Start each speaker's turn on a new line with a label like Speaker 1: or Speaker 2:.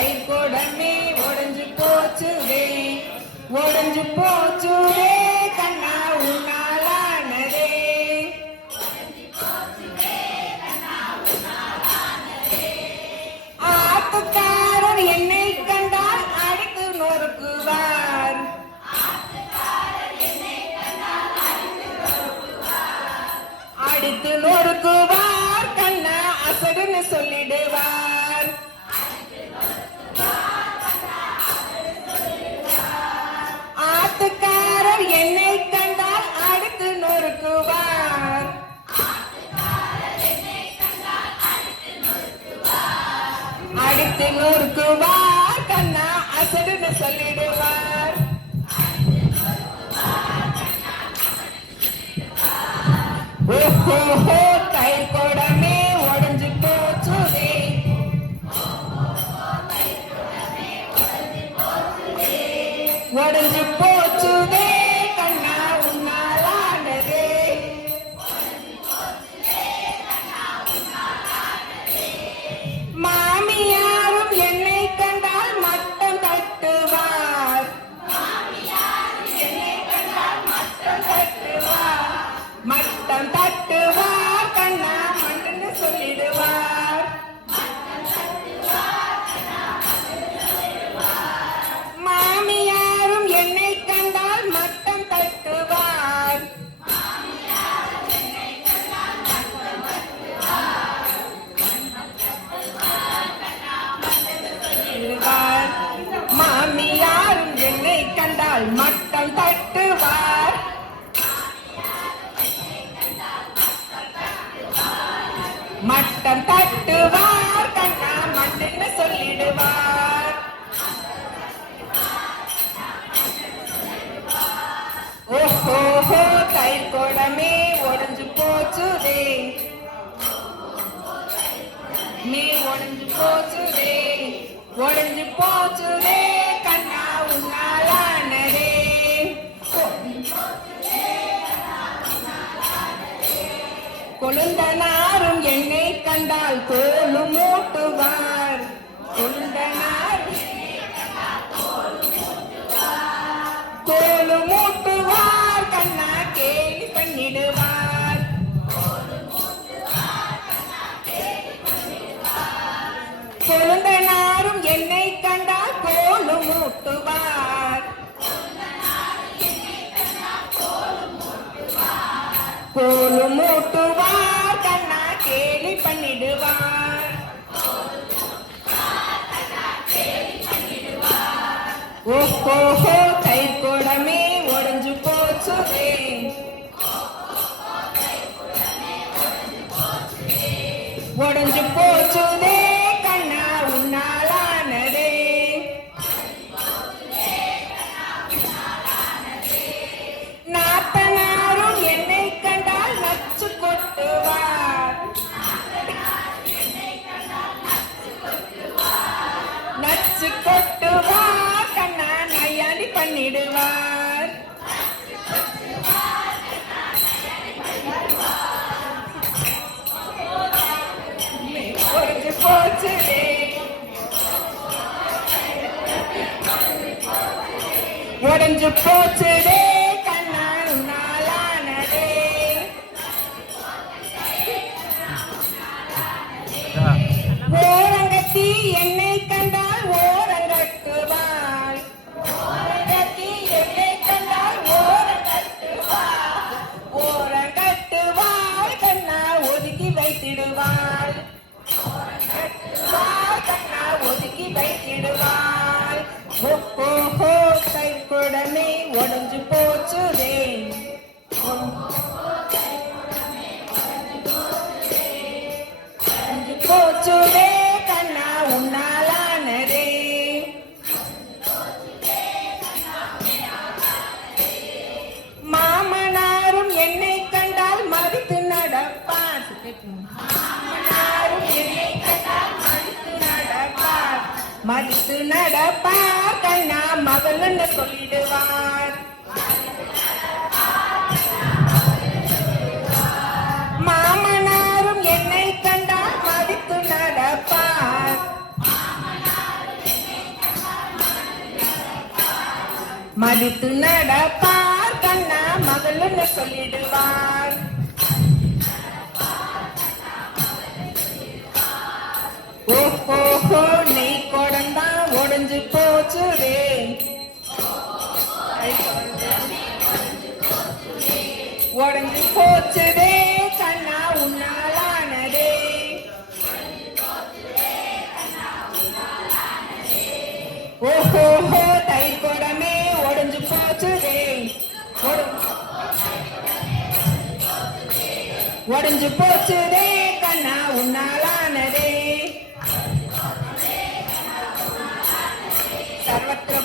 Speaker 1: ஓஹோ கை குடமே ஒடிஞ்சு போச்சுதே ஒடிஞ்சு கண்ணா உன்னாலானதே ஆத்துக்காரர் என்னை கண்டால் அடித்து நொறுக்குவார். அடித்து நொறுக்குவார் கண்ணா அசடுன்னு சொல்லிடுவார். அசடுன்னு சொல்லிடுவார் ஓஹோ கை கொடமே கண்டால் மட்டம் தட்டுவார். மட்டம் தட்டுவார் கண்ணா மண்ணுன்னு சொல்லிடுவார். ஓஹோ கை குடமே உடஞ்சு போச்சுதே. நீ உடஞ்சு போச்சுதே. உடஞ்சு போச்சுதே கண்ணா உன்னாலானதே கொழுந்தனாரும் என்னை கண்டால் கோலும் மூட்டுவார் கொழுந்தனார் கோலும் மூட்டுவார் கண்ணா கேலி பண்ணிடுவார். கொழுந்தனாரும் என்னை கண்டால் கோலு மூட்டுவார் கோலும் பண்ணிடுவார் ஓஹோ கை கூடமே உடஞ்சு போச்சுதே. உடஞ்சு போச்சுதே. உடஞ்சு போச்சுடே கண்ணா ஓரங்கத்தி என்னை கண்டால் ஓரங்கட்டுவா. மதித்து நடப்பா கண்ணா மகள்னு சொல்லிடுவார். மாமனாரும் என்னை கண்டால் மதித்து நடப்பார். மதித்து நடப்பார் கண்ணா மகள்னு சொல்லிடுவார். உடஞ்சி போச்சுதே கண்ணா உன்னாலானதே. ஓஹோ தை குடமே உடஞ்சு போச்சுதே. உடஞ்சு போச்சுதே கண்ணா உன்னாலானதே. சர்வத்திர